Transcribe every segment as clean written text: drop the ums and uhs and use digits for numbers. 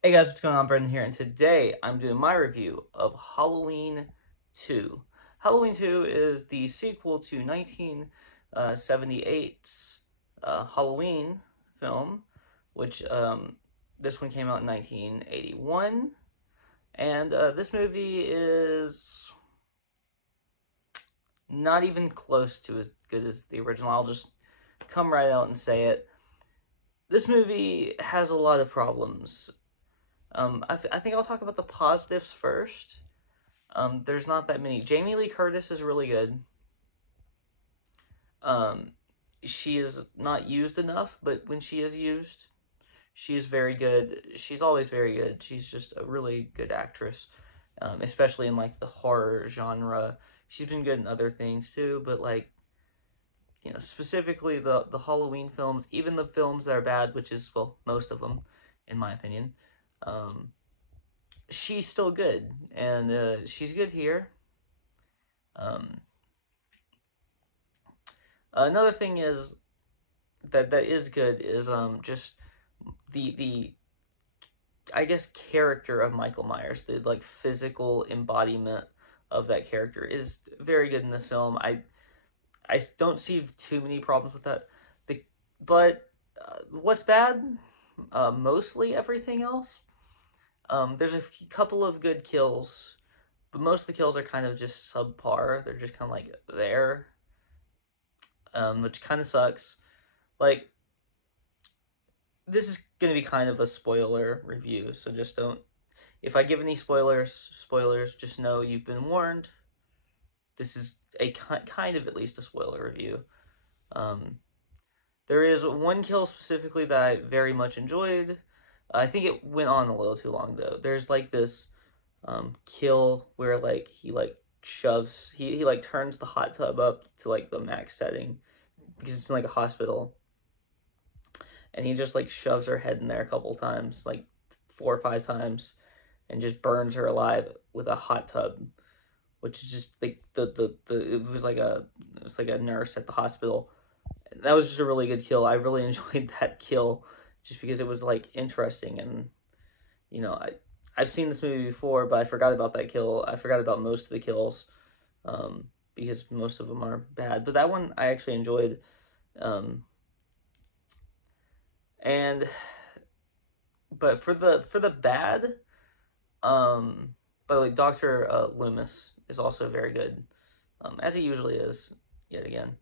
Hey guys, what's going on? Brendan here, and today I'm doing my review of Halloween 2. Halloween 2 is the sequel to 1978's Halloween film, which this one came out in 1981, and this movie is not even close to as good as the original. I'll just come right out and say it. This movie has a lot of problems. I think I'll talk about the positives first. There's not that many. Jamie Lee Curtis is really good. Um, she is not used enough, but when she is used, she's very good. She's always very good. She's just a really good actress, especially in like the horror genre. She's been good in other things too, but like specifically the Halloween films, even the films that are bad, which is well most of them, in my opinion. Um, she's still good, and she's good here. Um, Another thing is that is good is just the I guess character of Michael Myers, the like physical embodiment of that character is very good in this film. I don't see too many problems with that. The but what's bad? Mostly everything else. There's a couple of good kills, but most of the kills are kind of just subpar. They're just kind of like there, which kind of sucks. Like, this is going to be kind of a spoiler review, so just don't. If I give any spoilers, just know you've been warned. This is a kind of at least a spoiler review. Um, there is one kill specifically that I very much enjoyed. I think it went on a little too long though. There's like this kill where like he like shoves he like turns the hot tub up to like the max setting because it's in like a hospital, and he just like shoves her head in there a couple times, like 4 or 5 times, and just burns her alive with a hot tub, which is just like the it was like a nurse at the hospital. That was just a really good kill. I really enjoyed that kill just because it was like interesting, and you know I've seen this movie before, but I forgot about that kill. I forgot about most of the kills, because most of them are bad. But that one I actually enjoyed. Um, and but for the bad, by the way, Doctor Loomis is also very good, as he usually is. Yet again,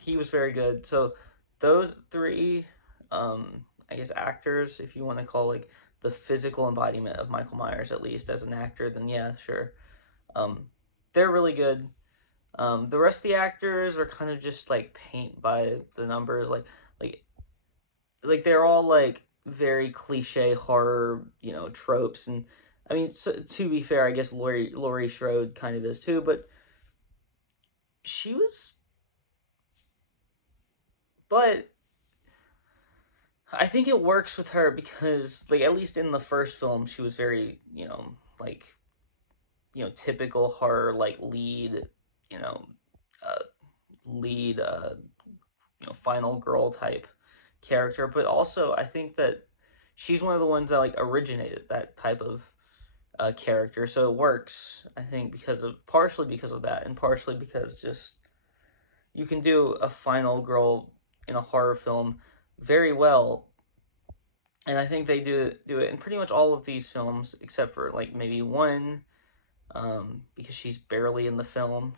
he was very good. So those three, I guess actors, if you want to call like the physical embodiment of Michael Myers at least as an actor, then yeah, sure. Um, they're really good. The rest of the actors are kind of just like paint by the numbers, like like they're all like very cliche horror, tropes. And I mean, so, to be fair, I guess Laurie Strode kind of is too, but she was, but I think it works with her because, like, at least in the first film, she was very, like, typical horror, like, lead, you know, uh, lead, final girl type character. But also, I think that she's one of the ones that, like, originated that type of character. So it works, I think, partially because of that, and partially because just you can do a final girl in a horror film very well, and I think they do it in pretty much all of these films except for like maybe one, because she's barely in the film.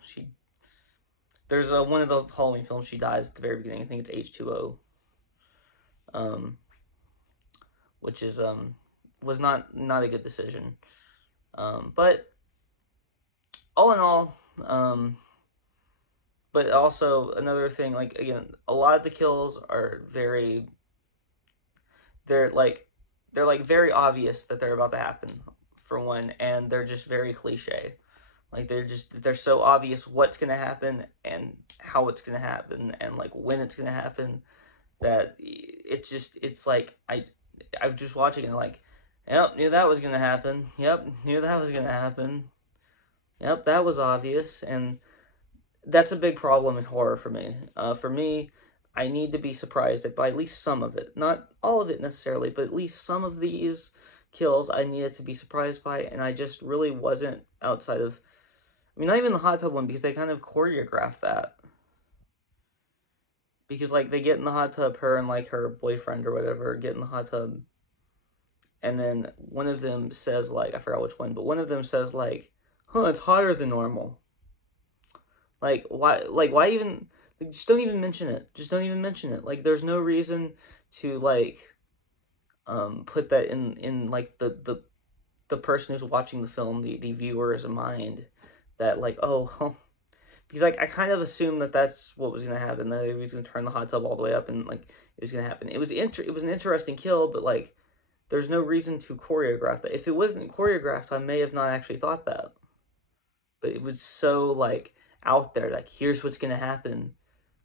There's one of the Halloween films she dies at the very beginning. I think it's H2O, um, which is was not a good decision. But all in all, but also another thing, like again, a lot of the kills are they're like they're like very obvious that they're about to happen for one, and they're just very cliche. Like they're so obvious what's gonna happen and how it's gonna happen and like when it's gonna happen, that it's like I'm just watching it like, yep, knew that was gonna happen. Yep, knew that was gonna happen. Yep, that was obvious, and that's a big problem in horror for me. For me, I need to be surprised by at least some of it. Not all of it necessarily, but at least some of these kills I needed to be surprised by, and I just really wasn't outside of... I mean, not even the hot tub one, because they kind of choreographed that. Because, like, they get in the hot tub, her and, like, her boyfriend or whatever get in the hot tub, and then one of them says, like, I forgot which one, but one of them says, like, huh, it's hotter than normal. Like, why even, like, just don't even mention it. Just don't even mention it. Like, there's no reason to, like, put that in like, the person who's watching the film, the viewer's mind, that, like, oh, huh. Because, like, I kind of assumed that that's what was going to happen, that he was going to turn the hot tub all the way up, and, like, it was going to happen. It was an interesting kill, but, like, there's no reason to choreograph that. If it wasn't choreographed, I may have not actually thought that. But it was so, like, out there, like, here's what's going to happen.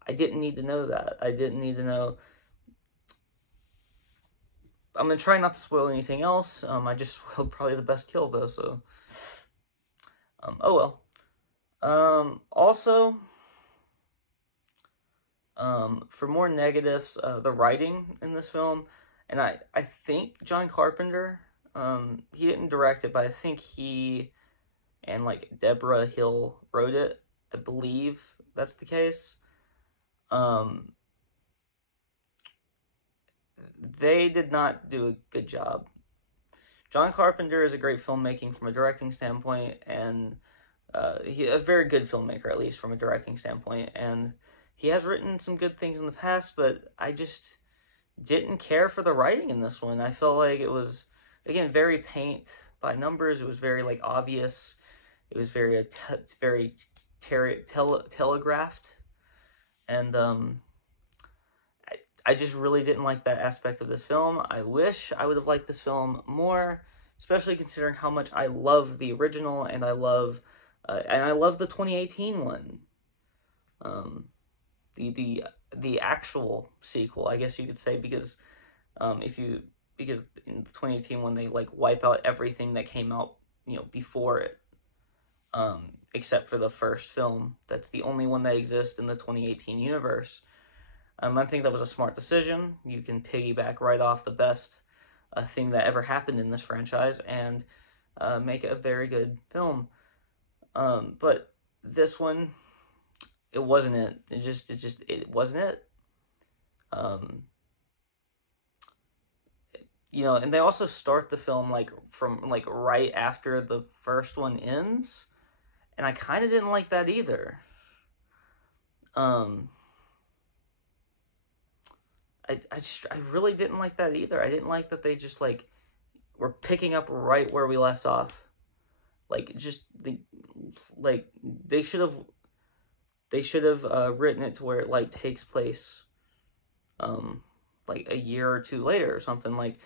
I didn't need to know that. I didn't need to know. I'm going to try not to spoil anything else. I just spoiled probably the best kill, though, so... oh well. Also, for more negatives, the writing in this film, and I think John Carpenter, he didn't direct it, but I think he and, like, Deborah Hill wrote it. I believe that's the case. They did not do a good job. John Carpenter is a great filmmaking from a directing standpoint, and a very good filmmaker, at least from a directing standpoint, and he has written some good things in the past, but I just didn't care for the writing in this one. I felt like it was, again, very paint by numbers. It was very, like, obvious. It was very telegraphed, and I just really didn't like that aspect of this film. I wish I would have liked this film more, especially considering how much I love the original, and I love the 2018 one, the actual sequel, I guess you could say, because because in the 2018 one they, like, wipe out everything that came out, before it, except for the first film. That's the only one that exists in the 2018 universe. I think that was a smart decision. You can piggyback right off the best thing that ever happened in this franchise and make it a very good film. But this one, it wasn't it. It wasn't it. And they also start the film, like, from, like, right after the first one ends, and I kind of didn't like that either. I really didn't like that either. I didn't like that they just, like, were picking up right where we left off. Like, they should have written it to where it, like, takes place, like, a year or two later or something. Like,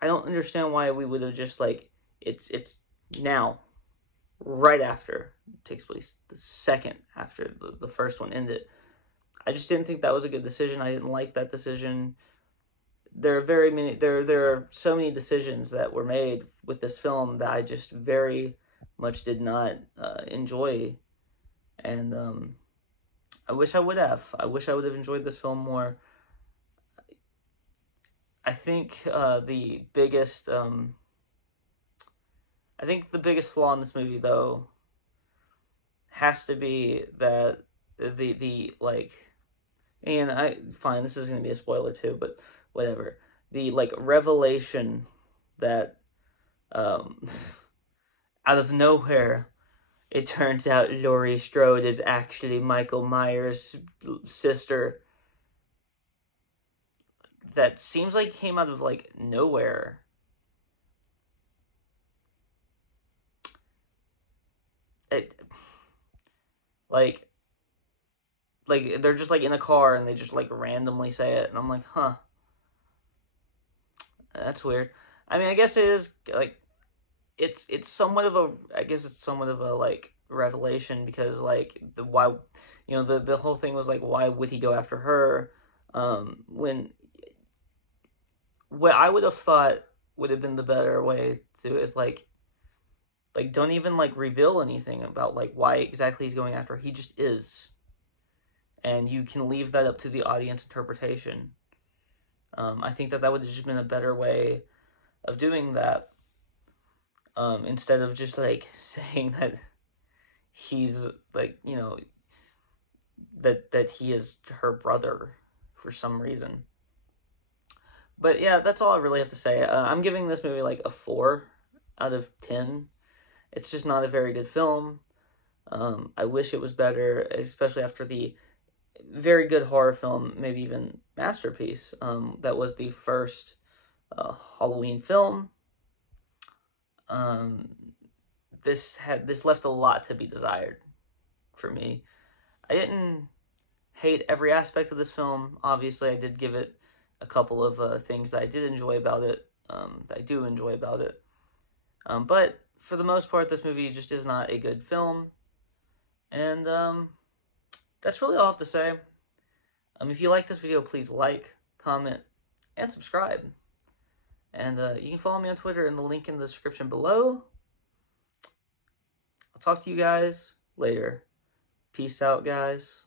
I don't understand why we would have just, like, it's now, right after it takes place, the second after the first one ended. I just didn't think that was a good decision. I didn't like that decision. There are so many decisions that were made with this film that I just very much did not enjoy, and I wish I would have. I wish I would have enjoyed this film more. I think the biggest flaw in this movie, though, has to be that the like, and fine, this is going to be a spoiler too, but whatever. The, like, revelation that out of nowhere, it turns out Laurie Strode is actually Michael Myers' sister. That seems like came out of, like, nowhere. Like, they're just, like, in a car and they just, like, randomly say it, and I'm like, huh. That's weird. I mean, I guess it is, like, it's somewhat of a, like, revelation, because, like, the whole thing was, like, why would he go after her, when what I would have thought would have been the better way to do is, like, don't even, like, reveal anything about, like, why exactly he's going after her. He just is. and you can leave that up to the audience interpretation. I think that would have just been a better way of doing that, instead of just like saying that he's like, that he is her brother for some reason. But yeah, that's all I really have to say. I'm giving this movie like a 4 out of 10. It's just not a very good film. I wish it was better, especially after the very good horror film, maybe even masterpiece, that was the first Halloween film. This left a lot to be desired for me. I didn't hate every aspect of this film. Obviously, I did give it a couple of things that I did enjoy about it, that I do enjoy about it. But for the most part, this movie just is not a good film. And that's really all I have to say. If you like this video, please like, comment, and subscribe. And you can follow me on Twitter in the link in the description below. I'll talk to you guys later. Peace out, guys.